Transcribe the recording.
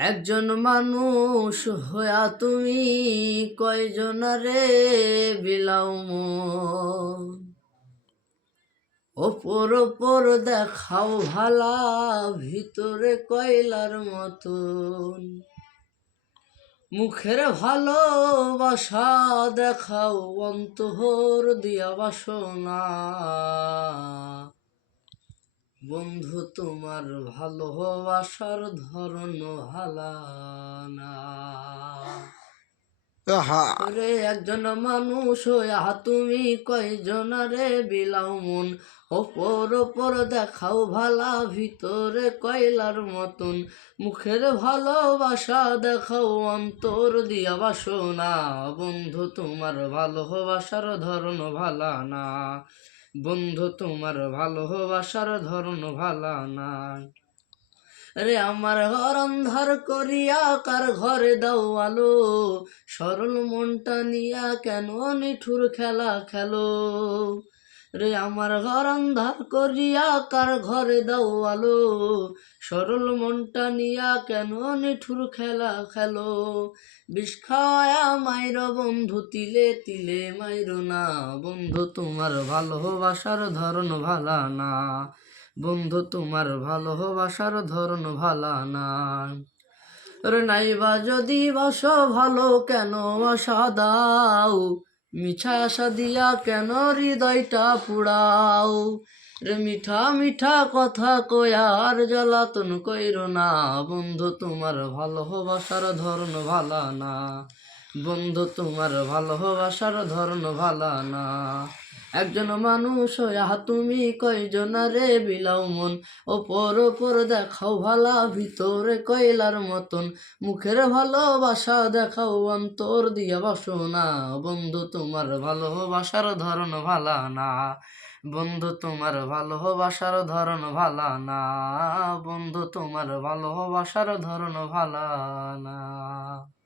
একজন মানুষ হইয়া তুমি কয়জনারে বিলাও মন? ওপর ওপর দেখাও ভালা, ভিতরে কয়লার মতন। মুখের ভালোবাসা দেখাও অন্তহর দিয়া বাসনা। বন্ধু তোমার ভালোবাসার ধরন হালানা রে একজন মানুষ হইয়া তুমি কয়জনারে বিলাও মন ওপর ওপর দেখাও ভালা ভিতরে কয়লার মতন। মুখের ভালোবাসা দেখাও অন্তর দিয়া বাসনা। বন্ধু তোমার ভালোবাসার ধরন ভালা না। বন্ধু, তোমার ভালোবাসার ধরন ভালা নাই। রে আমার ঘর অন্ধার করিয়া কার ঘরে দাও আলো? সরল মনটা নিয়া কেন নিঠুর খেলা খেলো? রে আমার ঘর অন্ধার করিয়া কার ঘরে দাও আলো? সরল মনটা নিয়া কেন নিঠুর খেলা খেলো? বিষ খাওয়ায়া মাইর বন্ধু, তিলে তিলে মাইর না। বন্ধু, তোমার ভালোবাসার ধরন ভালা না। বন্ধু, তোমার ভালোবাসার ধরন ভালা না। রে নাইবা যদি বাস ভালো কেন আশা দাও? মিঠা আশা দিয়া কেন হৃদয়টা পুড়াও? রে মিঠা মিঠা কথা কয়ার জ্বালাতন কইর না। বন্ধু, তোমার ভালোবাসার ধরন ভালা না। বন্ধু, তোমার ভালোবাসার ধরন ভালা না। একজন মানুষ হইয়া তুমি কয়জনারে বিলাও মন? ওপর ওপর দেখাও ভালা, ভিতরে কয়লার মতন। মুখের ভালোবাসা দেখাও, অন্তর দিয়া বাসো না বন্ধু, তোমার ভালোবাসার ধরন ভালা না। বন্ধু, তোমার ভালোবাসার ধরন ভালা না। বন্ধু, তোমার ভালোবাসার ধরন ভালা না।